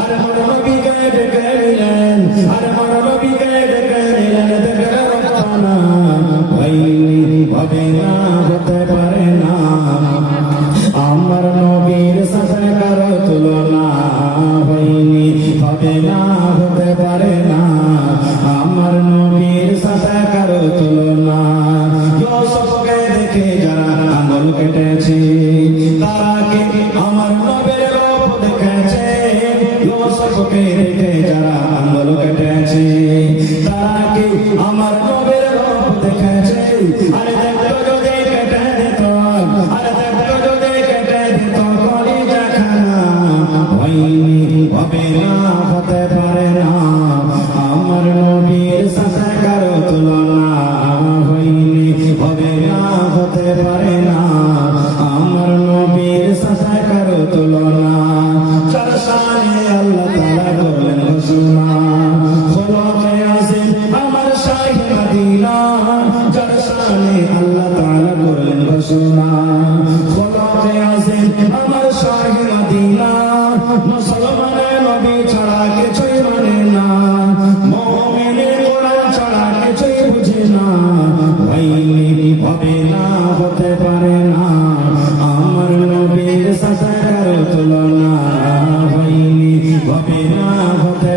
আর আমার নবীকে ডেকে নিলেন, আর আমার নবীকে ডেকে নিলেন, দেখে রব্বানা হয়নি, হবে না, হতে পারে না, আমার নবীর সাথে কারো তুলনা হয়নি, হবে না, হতে পারে না, আমার নবীর সাথে কারো তুলনা। ইউসুফকে দেখে যারা আঙ্গুল কেটেছে তারা কি আমার নবীর রূপ দেখেছে? ইউসুফকে দেখে যারা আঙ্গুল কেটেছে তারা কি আমার নবীর রূপ দেখেছে? আরে দেখো যদি কেটে দিত, আরে দেখো যদি কেটে দিত কলিজা খানা হয়নি, হবে না, হতে পারে না, আমার নবীর সাথে কারো তুলনা হয়নি, হবে না, হতে পারে না, আমার নবীর সাথে কারো তুলনা। চার শানে আল্লাহ তাআলা করলেন ঘোষণা, খোলকে আসেন আমার শাহে মদিনা, চার শানে আল্লাহ তাআলা করলেন ঘোষণা, খোলকে আসেন আমার শাহে মদিনা, মুসলমানের নবী ছাড়া কিছুই মানে না, মুমিনের কোরআন ছাড়া কিছুই বুঝে না, হয়নি, হবে না, হতে পারে না, আমার নবীর সাথে কারো তুলনা হয়নি, হবে না, হতে